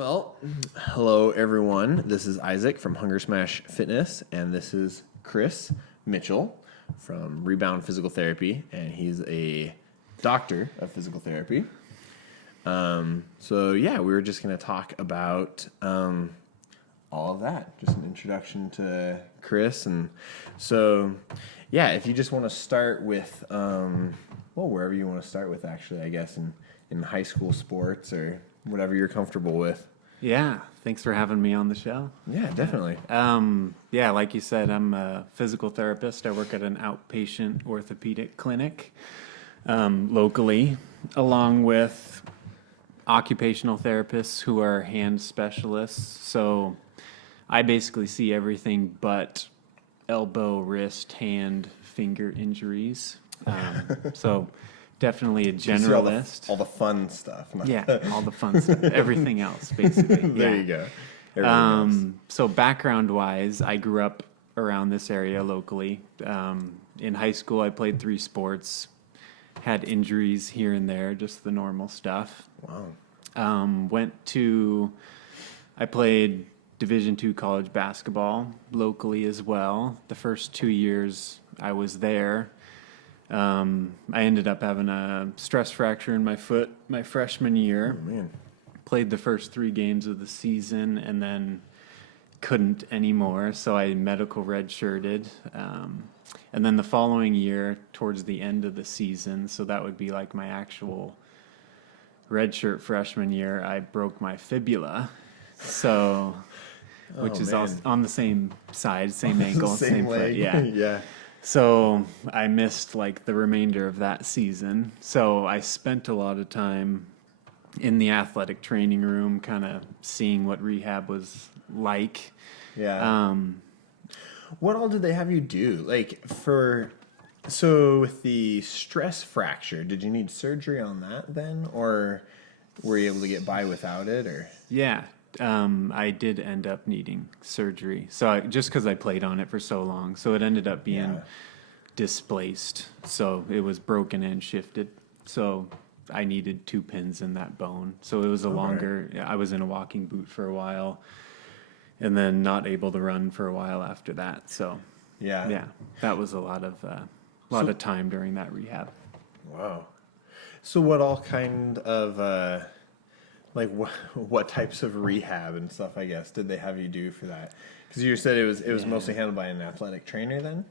Well, hello everyone. This is Isaac from Hunger Smash Fitness, and this is Chris Mitchell from Rebound Physical Therapy, and he's a doctor of physical therapy. We were just going to talk about all of that, just an introduction to Chris, and if you just want to start with, wherever you want to start with, actually, I guess in high school sports or whatever you're comfortable with. Yeah, thanks for having me on the show. Yeah, definitely. Like you said, I'm a physical therapist. I work at an outpatient orthopedic clinic locally, along with occupational therapists who are hand specialists. So I basically see everything but elbow, wrist, hand, finger injuries. So definitely a generalist. All the fun stuff. All the fun stuff. Everything else, basically. There you go. So background-wise, I grew up around this area locally. In high school, I played 3 sports, had injuries here and there, just the normal stuff. Wow. I played Division II college basketball locally as well. The first 2 years I was there, I ended up having a stress fracture in my foot my freshman year. Oh, man. Played the first 3 games of the season and then couldn't anymore, so I medical redshirted. And then the following year, towards the end of the season, so that would be like my actual redshirt freshman year, I broke my fibula. So, which is on the same side, same ankle, same foot. Yeah. Yeah. So I missed like the remainder of that season. So I spent a lot of time in the athletic training room, kind of seeing what rehab was like. Yeah. What all did they have you do? So with the stress fracture, did you need surgery on that then? Or were you able to get by without it? Or Yeah. I did end up needing surgery. So just because I played on it for so long. So it ended up being displaced. So it was broken and shifted. So I needed 2 pins in that bone. So it was I was in a walking boot for a while and then not able to run for a while after that. So that was a lot of time during that rehab. Wow. So what all kind of what types of rehab and stuff, I guess, did they have you do for that? Because you said it was mostly handled by an athletic trainer then?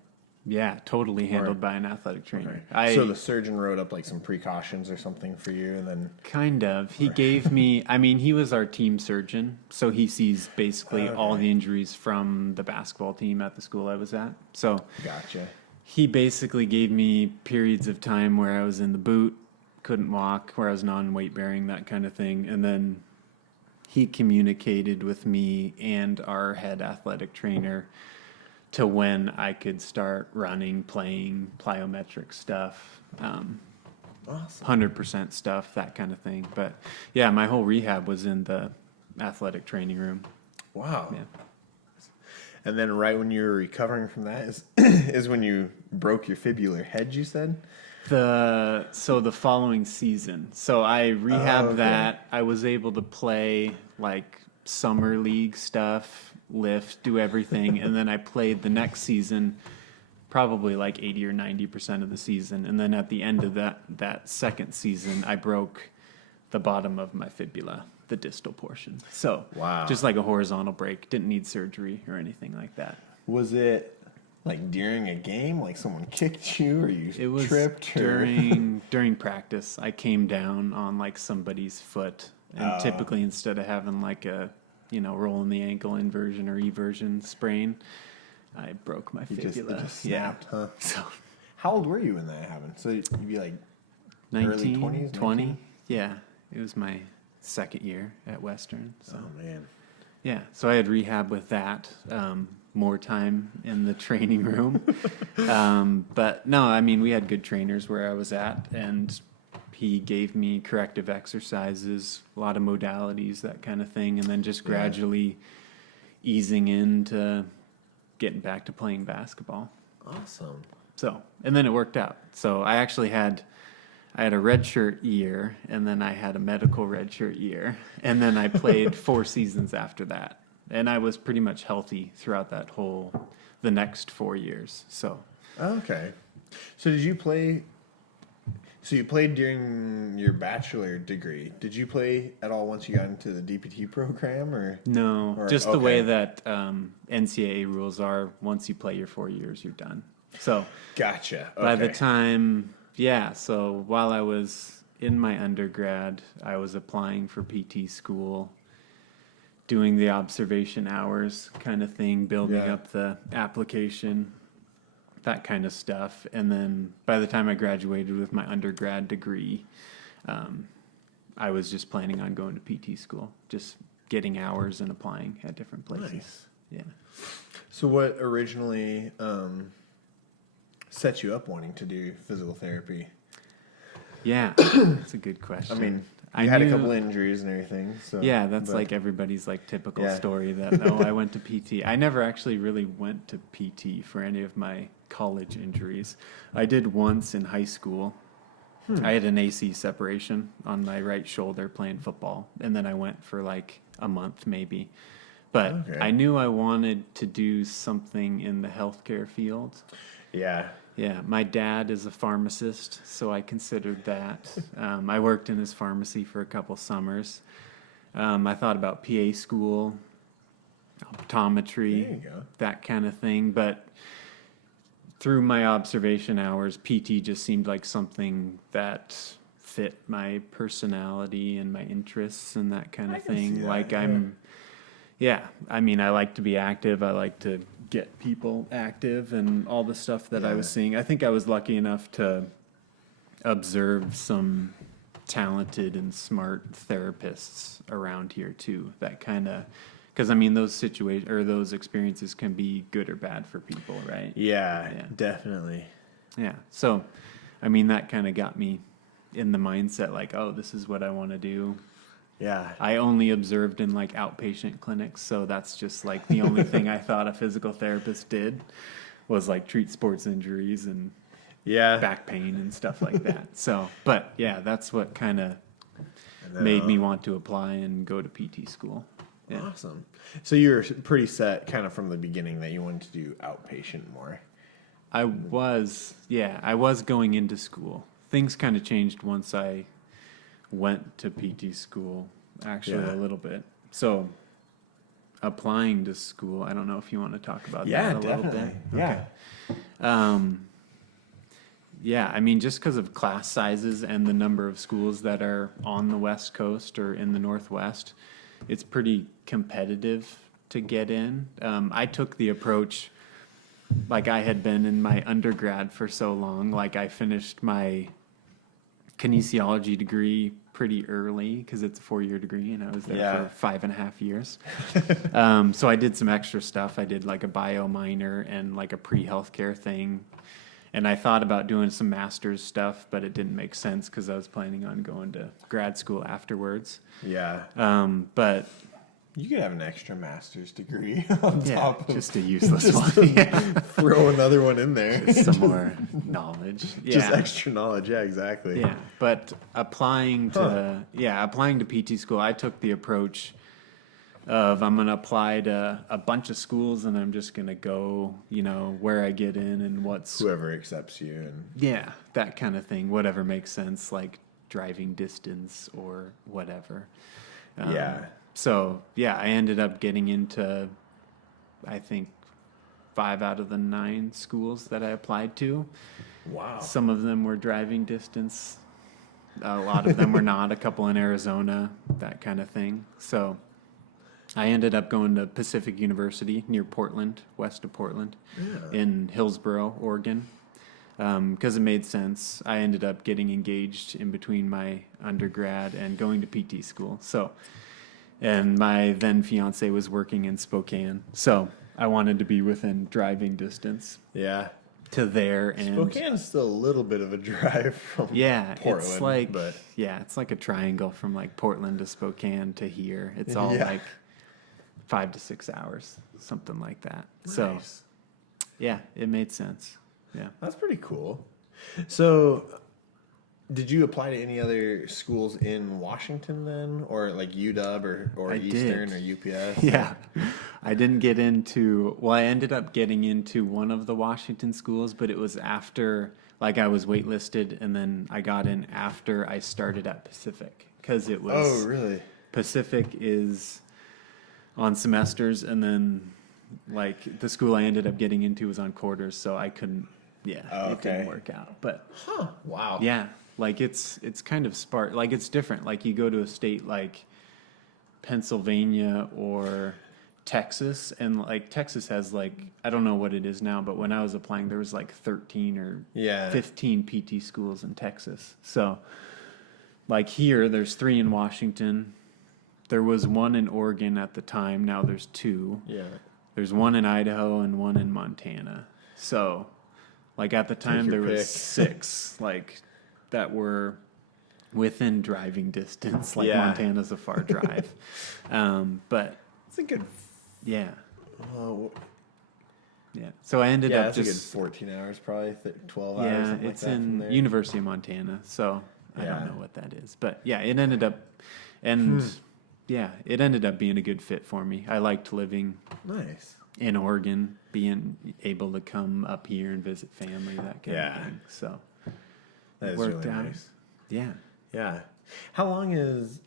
Yeah, totally handled by an athletic trainer. Okay. So the surgeon wrote up like some precautions or something for you, and then kind of. He gave me. He was our team surgeon, so he sees basically all the injuries from the basketball team at the school I was at. So gotcha. He basically gave me periods of time where I was in the boot, couldn't walk, where I was non-weight bearing, that kind of thing, and then he communicated with me and our head athletic trainer to when I could start running, playing, plyometric stuff, Awesome. 100% stuff, that kind of thing. But yeah, my whole rehab was in the athletic training room. Wow. Yeah. And then right when you were recovering from that is when you broke your fibular head, you said? The following season. So I rehabbed that. I was able to play like summer league stuff, lift, do everything, and then I played the next season, probably like 80 or 90% of the season, and then at the end of that second season, I broke the bottom of my fibula, the distal portion. So just like a horizontal break, didn't need surgery or anything like that. Was it like during a game, like someone kicked you, or you tripped? During practice. I came down on like somebody's foot, and typically instead of having like a rolling the ankle inversion or eversion sprain, I broke my fibula. It just snapped, huh? So, how old were you when that happened? So you'd be like 19, early 20s? 20? 19? Yeah. It was my second year at Western. So. Oh, man. Yeah. So I had rehab with that. More time in the training room. But no, we had good trainers where I was at, and he gave me corrective exercises, a lot of modalities, that kind of thing, and then just gradually easing into getting back to playing basketball. Awesome. So, and then it worked out. So I I had a redshirt year, and then I had a medical redshirt year, and then I played 4 seasons after that. And I was pretty much healthy throughout the next 4 years. So, Okay. So did you play? So you played during your bachelor degree. Did you play at all once you got into the DPT program, or no, Or- just the way okay. that NCAA rules are. Once you play your 4 years, you're done. So Gotcha. by the Okay. time, so while I was in my undergrad, I was applying for PT school, doing the observation hours kind of thing, building Yeah. up the application, that kind of stuff. And then by the time I graduated with my undergrad degree, I was just planning on going to PT school, just getting hours and applying at different places. Nice. Yeah. So what originally set you up wanting to do physical therapy? Yeah, that's a good question. I mean, I you had a knew- couple injuries and everything. So Yeah, that's but- like everybody's like typical Yeah. story that, oh, I went to PT. I never actually really went to PT for any of my college injuries. I did once in high school. I had an AC separation on my right shoulder playing football, and then I went for like a month maybe. But Okay. I knew I wanted to do something in the healthcare field. Yeah. Yeah, my dad is a pharmacist, so I considered that. I worked in his pharmacy for a couple summers. I thought about PA school, optometry, There you go. that kind of thing. But through my observation hours, PT just seemed like something that fit my personality and my interests and that kind I of can see thing. that, Like yeah. I mean, I like to be active. I like to get people active and all the stuff that I Yeah. was seeing. I think I was lucky enough to observe some talented and smart therapists around here too. That kind of, because I mean, those situations or those experiences can be good or bad for people, right? Yeah, Yeah. definitely. Yeah. So, I mean, that kind of got me in the mindset like, oh, this is what I want to do. Yeah. I only observed in like outpatient clinics, so that's just like the only thing I thought a physical therapist did was like treat sports injuries and Yeah. back pain and stuff like that. So, but yeah, that's what kind of And then, made me want to apply and go to PT school. Yeah. Awesome. So you were pretty set kind of from the beginning that you wanted to do outpatient more. I was going into school. Things kind of changed once I went to PT school, actually Yeah. a little bit. So, applying to school, I don't know if you want to talk about Yeah, that a little definitely. bit. Yeah. Yeah, I mean, just because of class sizes and the number of schools that are on the West Coast or in the Northwest, it's pretty competitive to get in. I took the approach, like I had been in my undergrad for so long, like I finished my kinesiology degree pretty early because it's a 4-year degree and I was there Yeah. for 5.5 years. So I did some extra stuff. I did like a bio minor and like a pre-healthcare thing. And I thought about doing some master's stuff, but it didn't make sense because I was planning on going to grad school afterwards. Yeah. But You could have an extra master's degree on yeah, top of just a useless just one. Yeah. throw another one in there. Just some more knowledge. Just Yeah. extra knowledge. Yeah, exactly. Yeah, but applying to PT school, I took the approach of I'm going to apply to a bunch of schools and I'm just going to go, where I get in and what's Whoever accepts you and that kind of thing, whatever makes sense, like driving distance or whatever. yeah. So I ended up getting into, I think, 5 out of the 9 schools that I applied to. Wow. Some of them were driving distance. A lot of them were not. A couple in Arizona, that kind of thing. So I ended up going to Pacific University near Portland, west of Portland, in Hillsboro, Oregon, because it made sense. I ended up getting engaged in between my undergrad and going to PT school. And my then fiance was working in Spokane. So I wanted to be within driving distance Yeah. to there. And Spokane is still a little bit of a drive from Portland. it's like but it's like a triangle from like Portland to Spokane to here. It's all Yeah. like 5 to 6 hours, something like that. So nice. yeah, it made sense. Yeah. That's pretty cool. So did you apply to any other schools in Washington then, or like UW or I Eastern did. or UPS? Yeah. I didn't get into, well, I ended up getting into one of the Washington schools, but it was after, like, I was waitlisted, and then I got in after I started at Pacific. Because it Oh, was, really? Pacific is on semesters, and then, like, the school I ended up getting into was on quarters, so I couldn't, yeah, Oh, it didn't okay. work out. But, Huh. Wow. yeah, like, it's kind of sparse. Like, it's different. Like, you go to a state like Pennsylvania or Texas, and like Texas has like, I don't know what it is now, but when I was applying there was like 13 or Yeah. 15 PT schools in Texas. So like here there's 3 in Washington. There was 1 in Oregon at the time. Now there's 2. Yeah. There's 1 in Idaho and 1 in Montana. So like at the time your there was pick. 6 like that were within driving distance. Like Yeah. Montana's a far drive. But It's a good. yeah. Oh, Yeah. So I ended yeah, up that's just a good 14 hours, probably 12 hours. yeah, Something it's like that from in there. University of Montana. So I Yeah. don't know what that is, but yeah, it ended up and yeah, it ended up being a good fit for me. I liked living Nice. in Oregon, being able to come up here and visit family, that kind Yeah. of thing. So That it is worked really out. nice. Yeah. Yeah. How long is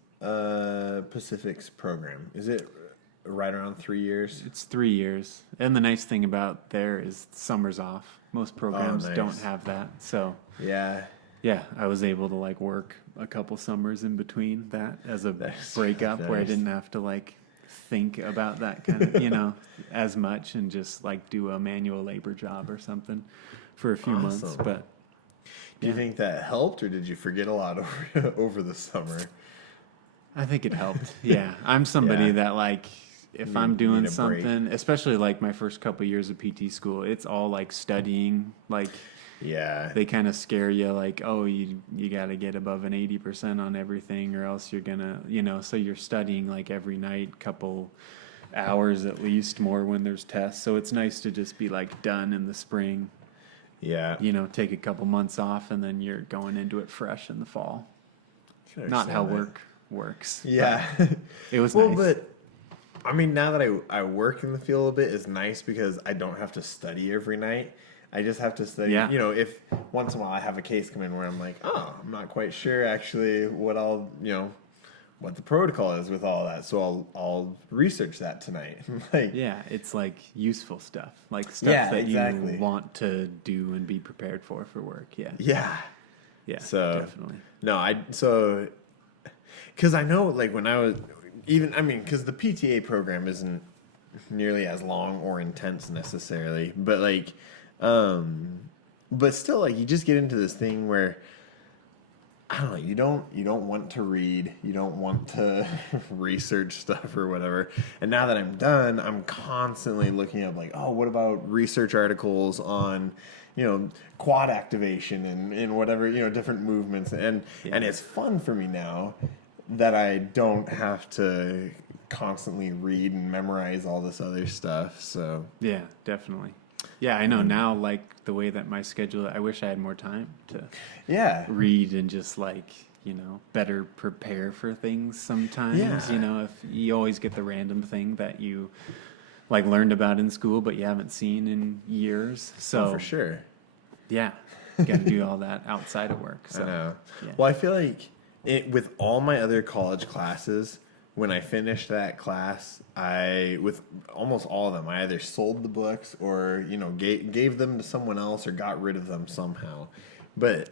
Pacific's program? Is it right around 3 years? It's 3 years. And the nice thing about there is summer's off. Most programs nice. don't have that. So Yeah. yeah, I was able to like work a couple summers in between that as a Nice. breakup where I Nice. didn't have to like think about that kind of, as much and just like do a manual labor job or something for a few months. Awesome. But Do you yeah. think that helped, or did you forget a lot over the summer? I think it helped. Yeah. I'm somebody Yeah. that like if Need- I'm doing need a break. something, especially like my first couple years of PT school, it's all like studying, like Yeah. they kind of scare you like, oh, you got to get above an 80% on everything or else you're gonna, so you're studying like every night, couple hours at least, more when there's tests. So it's nice to just be like done in the spring, Yeah. take a couple months off and then you're going into it fresh in the fall. Can Not how understand that. work works. Yeah. It was Well, nice. but I mean, now that I work in the field a bit, it's nice because I don't have to study every night. I just have to study. Yeah. If once in a while I have a case come in where I'm like, oh, I'm not quite sure actually what what the protocol is with all that, so I'll research that tonight. Like, yeah, it's like useful stuff, like stuff Yeah, that exactly. you want to do and be prepared for work. Yeah. yeah. Yeah, So definitely. No, because I know like when I was because the PTA program isn't nearly as long or intense necessarily, but like, but still like you just get into this thing where I don't know, you don't want to read, you don't want to research stuff or whatever. And now that I'm done, I'm constantly looking up like, oh, what about research articles on, quad activation and whatever, different movements. And it's fun for me now that I don't have to constantly read and memorize all this other stuff. So Yeah, definitely. Yeah, I know now, like, the way that my schedule, I wish I had more time to yeah. read and just, like, better prepare for things sometimes. Yeah. If you always get the random thing that you, like, learned about in school but you haven't seen in years. So, For sure. yeah, you got to do all that outside of work. So, I know. yeah. Well, I feel like with all my other college classes, when I finished that class, with almost all of them, I either sold the books or, gave them to someone else or got rid of them somehow. But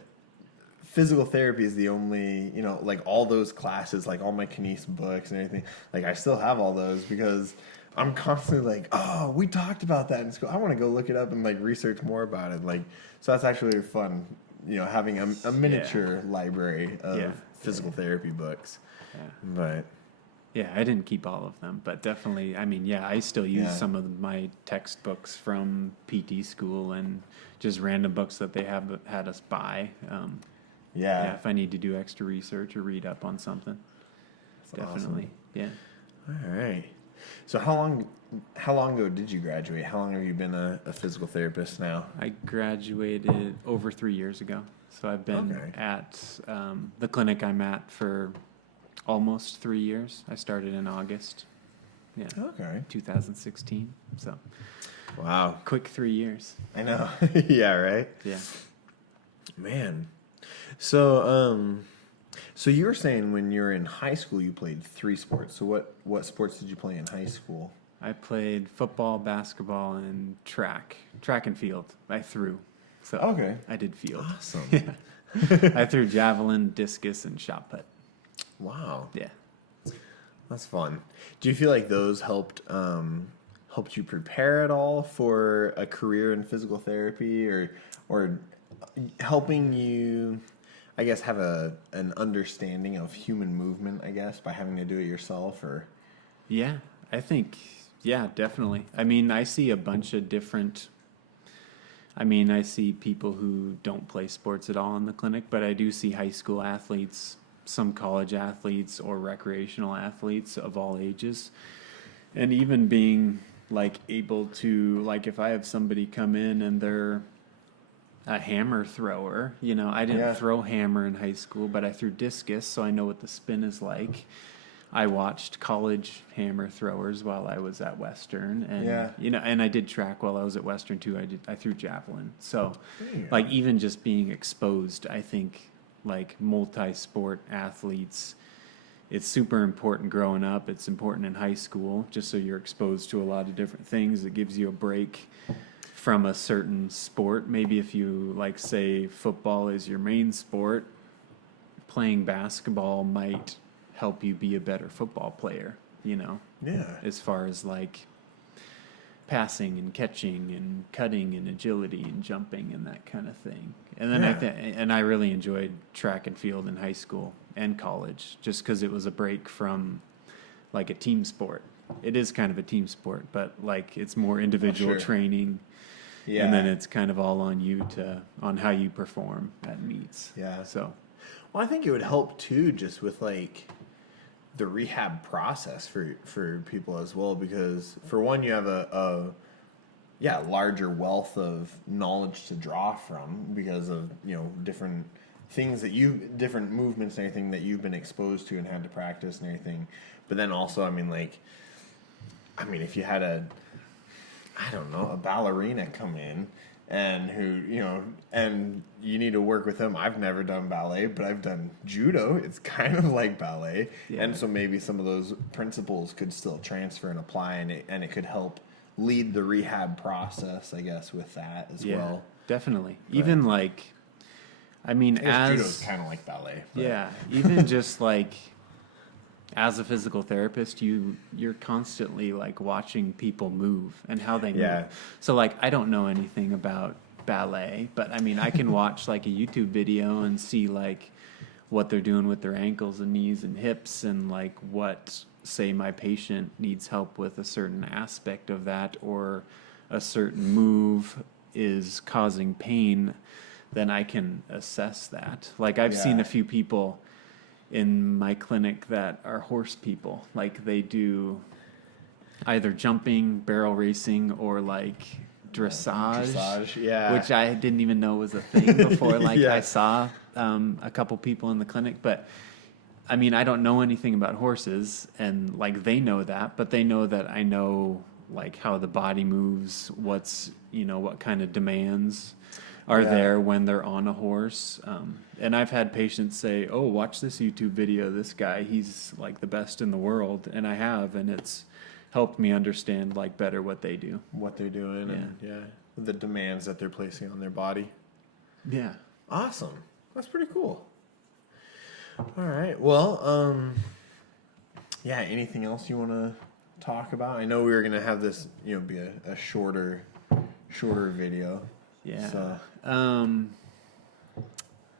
physical therapy is the only, like all those classes, like all my kines books and everything, like I still have all those because I'm constantly like, oh, we talked about that in school. I want to go look it up and like research more about it. Like, so that's actually fun, having a miniature library of physical therapy books. Yeah. But Yeah, I didn't keep all of them, but definitely, I mean, yeah, I still use Yeah. some of my textbooks from PT school and just random books that they have had us buy. Yeah, if I need to do extra research or read up on something. That's Definitely, yeah. All right. So how long ago did you graduate? How long have you been a physical therapist now? I graduated over 3 years ago. So I've been Okay. at the clinic I'm at for almost 3 years. I started in August. Yeah. Okay. 2016. So Wow. quick 3 years. I know. Yeah, right? Yeah. Man. So you were saying when you were in high school you played 3 sports. So what sports did you play in high school? I played football, basketball, and track. Track and field. I threw. So Okay. I did field. Awesome. I threw javelin, discus, and shot put. Wow. Yeah. That's fun. Do you feel like those helped you prepare at all for a career in physical therapy, or helping you, I guess, have an understanding of human movement, I guess, by having to do it yourself? Or Yeah, I think, yeah, definitely. I mean, I see a bunch of different. I see people who don't play sports at all in the clinic, but I do see high school athletes, some college athletes, or recreational athletes of all ages. And even being like able to, like, if I have somebody come in and they're a hammer thrower, I didn't Yeah. throw hammer in high school, but I threw discus, so I know what the spin is like. I watched college hammer throwers while I was at Western, and Yeah. and I did track while I was at Western too. I threw javelin, so There you go. like even just being exposed, I think like multi-sport athletes, it's super important growing up. It's important in high school, just so you're exposed to a lot of different things. It gives you a break from a certain sport. Maybe if you like say football is your main sport, playing basketball might help you be a better football player, yeah. as far as like passing and catching and cutting and agility and jumping and that kind of thing. And then Yeah. I really enjoyed track and field in high school and college just because it was a break from like a team sport. It is kind of a team sport, but like it's more individual Sure. training. Yeah. And then it's kind of all on you on how you perform at meets. Yeah. So, Well, I think it would help too, just with like the rehab process for people as well, because for one, you have a larger wealth of knowledge to draw from because of different things different movements and everything that you've been exposed to and had to practice and everything. But then also, if you had a ballerina come in and and you need to work with them. I've never done ballet, but I've done judo. It's kind of like ballet. Yeah. And so maybe some of those principles could still transfer and apply, and it could help lead the rehab process, I guess, with that as well. definitely. But- Even like, I guess judo's as kind of like ballet. But yeah, even just like as a physical therapist, you're constantly like watching people move and how they move. Yeah. So like I don't know anything about ballet, but I can watch like a YouTube video and see like what they're doing with their ankles and knees and hips, and like what, say, my patient needs help with a certain aspect of that, or a certain move is causing pain, then I can assess that. Like I've seen Yeah. a few people in my clinic that are horse people. Like they do either jumping, barrel racing, or like dressage, yeah. which I didn't even know was a thing before. Like Yeah. I saw a couple people in the clinic, but I don't know anything about horses, and like they know that, but they know that I know like how the body moves, what's what kind of demands are Yeah. there when they're on a horse. And I've had patients say, "Oh, watch this YouTube video. This guy, he's like the best in the world." And I have, and it's helped me understand like better what they do. What they're doing and the demands that they're placing on their body. Yeah. Awesome. That's pretty cool. All right. Well, anything else you want to talk about? I know we were going to have this, be a shorter video. Yeah. So,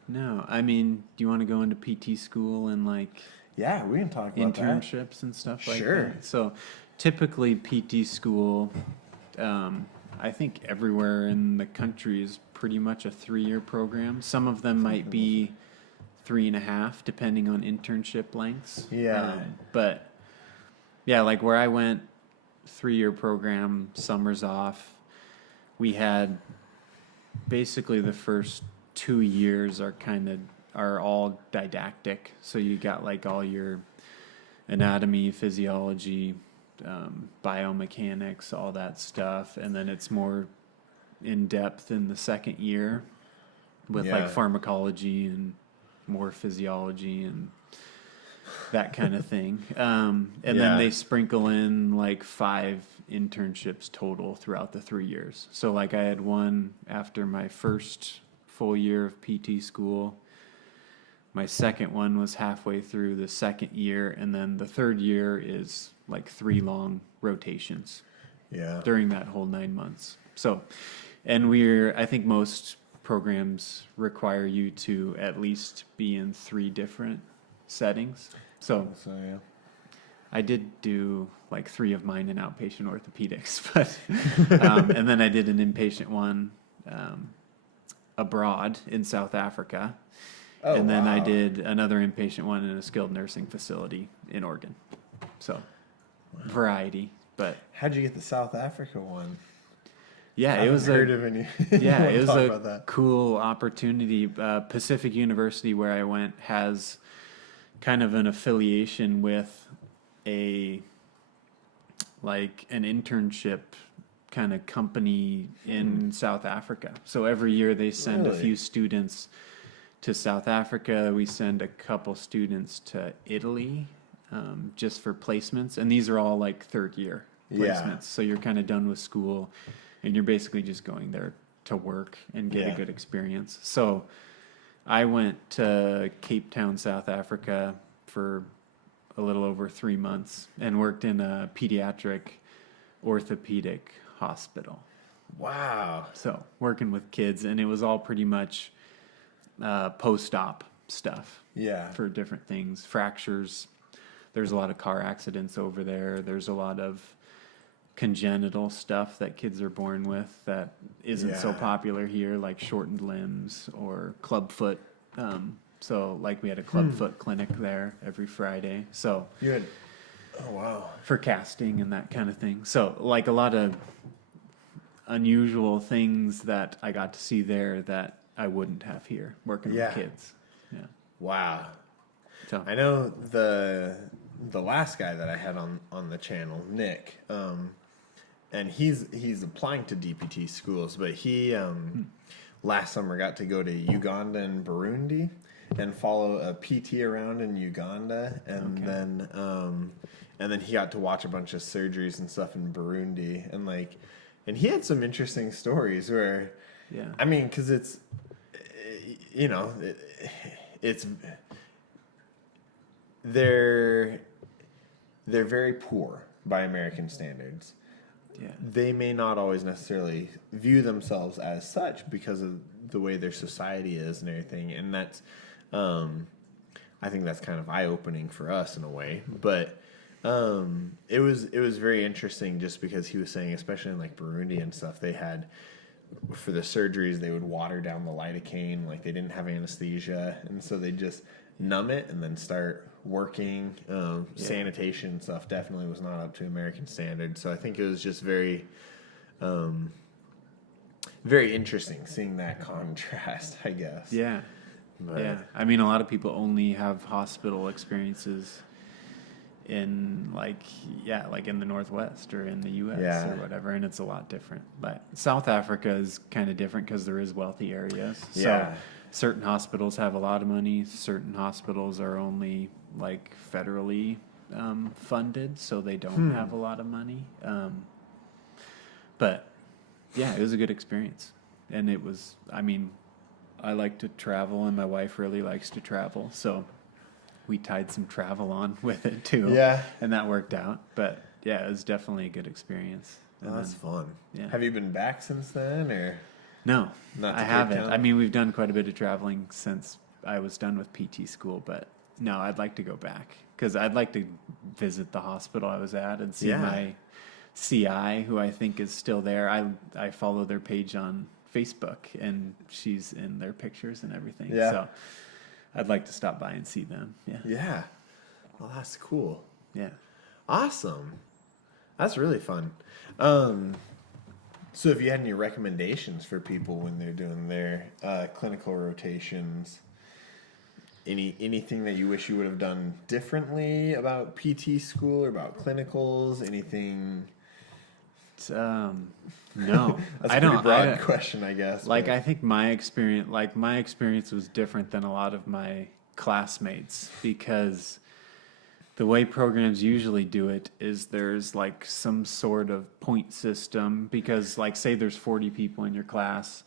No, do you want to go into PT school and like yeah, we can talk about that. internships and stuff like Sure. that? So typically PT school, I think everywhere in the country is pretty much a 3-year program. Some of them might be 3.5, depending on internship lengths. Yeah. But yeah, like where I went, 3-year program, summers off. We had basically the first 2 years are all didactic. So you got like all your anatomy, physiology, biomechanics, all that stuff, and then it's more in depth in the second year with like pharmacology and more physiology and that kind of thing. And then they sprinkle in like 5 internships total throughout the 3 years. So like I had one after my first full year of PT school. My second one was halfway through the second year, and then the third year is like 3 long rotations. Yeah. During that whole 9 months. So, and I think most programs require you to at least be in 3 different settings. So yeah. I did do like 3 of mine in outpatient orthopedics, but, and then I did an inpatient one, abroad in South Africa. Oh, and then wow. I did another inpatient one in a skilled nursing facility in Oregon. So, variety, but How'd you get the South Africa one? yeah, I it was heard of any. yeah, it was talk a about that. cool opportunity. Pacific University, where I went, has kind of an affiliation with an internship kind of company in South Africa. So every year they send a Really? few students to South Africa. We send a couple students to Italy, just for placements. And these are all like third year placements. Yeah. So you're kind of done with school and you're basically just going there to work and get a good experience. So I went to Cape Town, South Africa for a little over 3 months and worked in a pediatric orthopedic hospital. Wow. So working with kids, and it was all pretty much post-op stuff. Yeah. For different things, fractures. There's a lot of car accidents over there. There's a lot of congenital stuff that kids are born with that isn't so popular here, like shortened limbs or clubfoot. So like we had a clubfoot clinic there every Friday. So You had. Oh wow. for casting and that kind of thing. So like a lot of unusual things that I got to see there that I wouldn't have here working with kids. Yeah. Wow. So I know the last guy that I had on the channel, Nick, and he's applying to DPT schools, but he last summer got to go to Uganda and Burundi and follow a PT around in Uganda, and then he got to watch a bunch of surgeries and stuff in Burundi, and he had some interesting stories where, I mean, because it's, you know, it's they're very poor by American standards. yeah. They may not always necessarily view themselves as such because of the way their society is and everything, and that's I think that's kind of eye-opening for us in a way. But it was very interesting just because he was saying, especially in like Burundi and stuff, they had, for the surgeries, they would water down the lidocaine, like they didn't have anesthesia, and so they just numb it and then start working. Sanitation stuff definitely was not up to American standards, so I think it was just very very interesting seeing that contrast, I guess. Yeah. But, yeah. I mean, a lot of people only have hospital experiences in like in the Northwest or in the U.S. or whatever, and it's a lot different. But South Africa is kind of different because there is wealthy areas. So certain hospitals have a lot of money. Certain hospitals are only like federally funded, so they don't have a lot of money. But yeah, it was a good experience, and it was. I mean, I like to travel, and my wife really likes to travel, so we tied some travel on with it too. Yeah. And that worked out. But yeah, it was definitely a good experience. Oh, that's fun. Yeah. Have you been back since then, or? No, Not to I Cape haven't. Town? I mean, we've done quite a bit of traveling since I was done with PT school, but no, I'd like to go back because I'd like to visit the hospital I was at and see my CI, who I think is still there. I follow their page on Facebook, and she's in their pictures and everything. Yeah. So I'd like to stop by and see them. Yeah. Yeah. Well, that's cool. Yeah. Awesome. That's really fun. So if you had any recommendations for people when they're doing their clinical rotations, anything that you wish you would have done differently about PT school or about clinicals, anything? No, That's a pretty broad question, I guess. Like, I think my experience was different than a lot of my classmates, because the way programs usually do it is there's like some sort of point system, because like say there's 40 people in your class.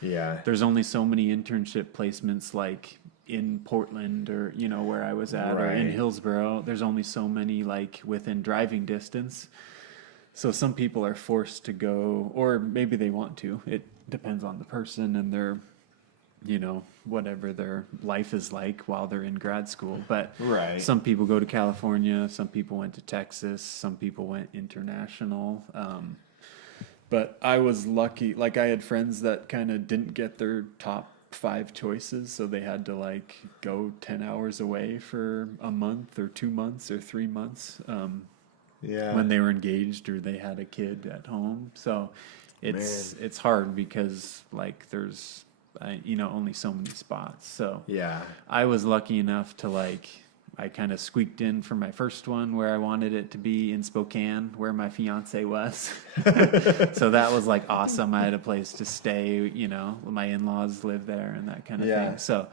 Yeah. There's only so many internship placements like in Portland or, you know, where I was at, or in Right. Hillsboro. There's only so many like within driving distance. So some people are forced to go, or maybe they want to. It depends on the person and their, you know, whatever their life is like while they're in grad school. But Right. some people go to California, some people went to Texas, some people went international. But I was lucky. Like, I had friends that kind of didn't get their top 5 choices, so they had to like go 10 hours away for a month or 2 months or 3 months. Yeah. When they were engaged or they had a kid at home. So it's hard because like there's only so many spots. So Yeah. I was lucky enough to like, I kind of squeaked in for my first one where I wanted it to be in Spokane, where my fiance was. So that was like awesome. I had a place to stay, you know, my in-laws live there and that kind of thing. So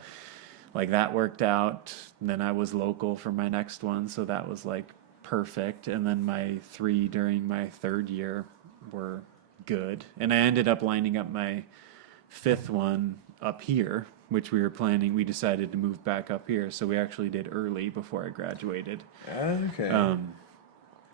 like that worked out. And then I was local for my next one, so that was like perfect. And then my 3 during my 3rd year were good. And I ended up lining up my 5th one up here, which we decided to move back up here. So we actually did early before I graduated. Okay.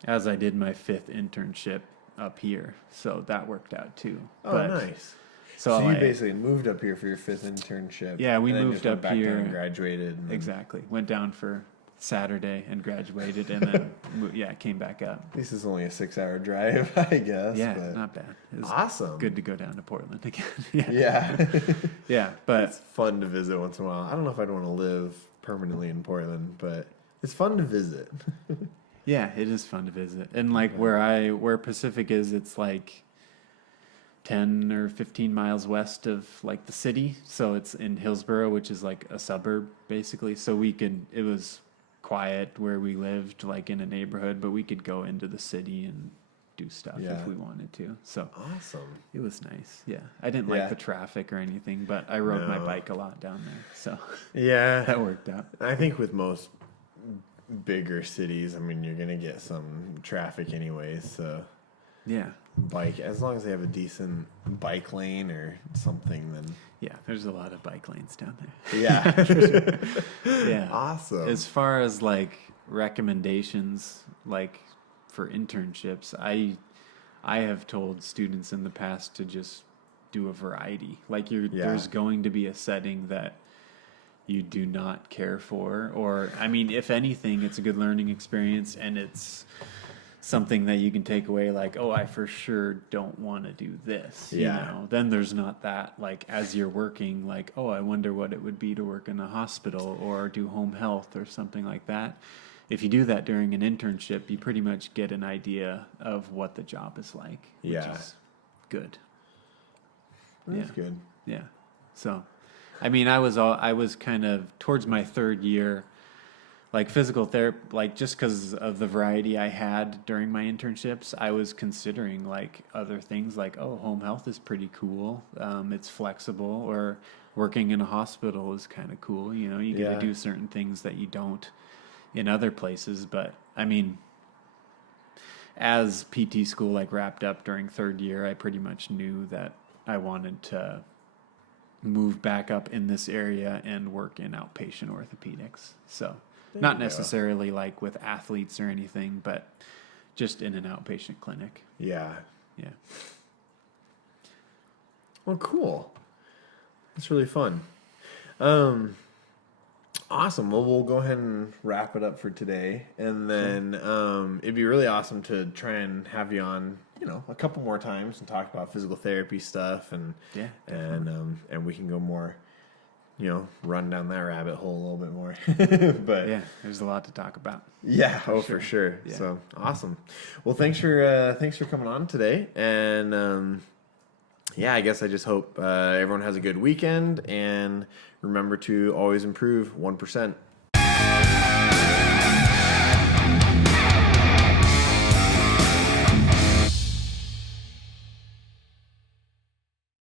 As I did my 5th internship up here. So that worked out too. Oh, nice. So you basically moved up here for your 5th internship. Yeah, we and then moved just went up back here down and graduated. And Exactly. Went down for Saturday and graduated, and then came back up. At least it's only a 6-hour drive, I guess. Yeah, but not bad. It was awesome. good to go down to Portland again. Yeah. Yeah, but it's fun to visit once in a while. I don't know if I'd want to live permanently in Portland, but it's fun to visit. yeah, it is fun to visit. And like where Pacific is, it's like 10 or 15 miles west of like the city. So it's in Hillsboro, which is like a suburb basically. So it was quiet where we lived, like in a neighborhood, but we could go into the city and do stuff if we wanted to. So awesome. It was nice. Yeah. I didn't like the traffic or anything, but I rode my bike a lot down there. So yeah, that worked out. I think with most bigger cities, I mean, you're going to get some traffic anyways. So yeah, bike, as long as they have a decent bike lane or something, then yeah, there's a lot of bike lanes down there. Yeah. Yeah. Awesome. As far as like recommendations, like for internships, I have told students in the past to just do a variety. Like there's going to be a setting that you do not care for, or I mean, if anything, it's a good learning experience and it's something that you can take away, like, oh, I for sure don't want to do this. You know, then there's not that, like, as you're working, like, oh, I wonder what it would be to work in a hospital or do home health or something like that. If you do that during an internship, you pretty much get an idea of what the job is like, which is good. That's good. Yeah. So, I mean, I was kind of towards my 3rd year, like physical therapy, like just because of the variety I had during my internships, I was considering like other things, like, oh, home health is pretty cool. It's flexible, or working in a hospital is kind of cool. You know, you get to do certain things that you don't in other places. But I mean, as PT school like wrapped up during 3rd year, I pretty much knew that I wanted to move back up in this area and work in outpatient orthopedics. So not necessarily like with athletes or anything, but just in an outpatient clinic. Yeah. Yeah. Well, cool. That's really fun. Awesome. Well, we'll go ahead and wrap it up for today. And then it'd be really awesome to try and have you on, you know, a couple more times and talk about physical therapy stuff, and we can go more run down that rabbit hole a little bit more. But Yeah, there's a lot to talk about. yeah, for sure. Yeah. So awesome. Well, thanks for coming on today, and yeah, I guess I just hope everyone has a good weekend, and remember to always improve 1%.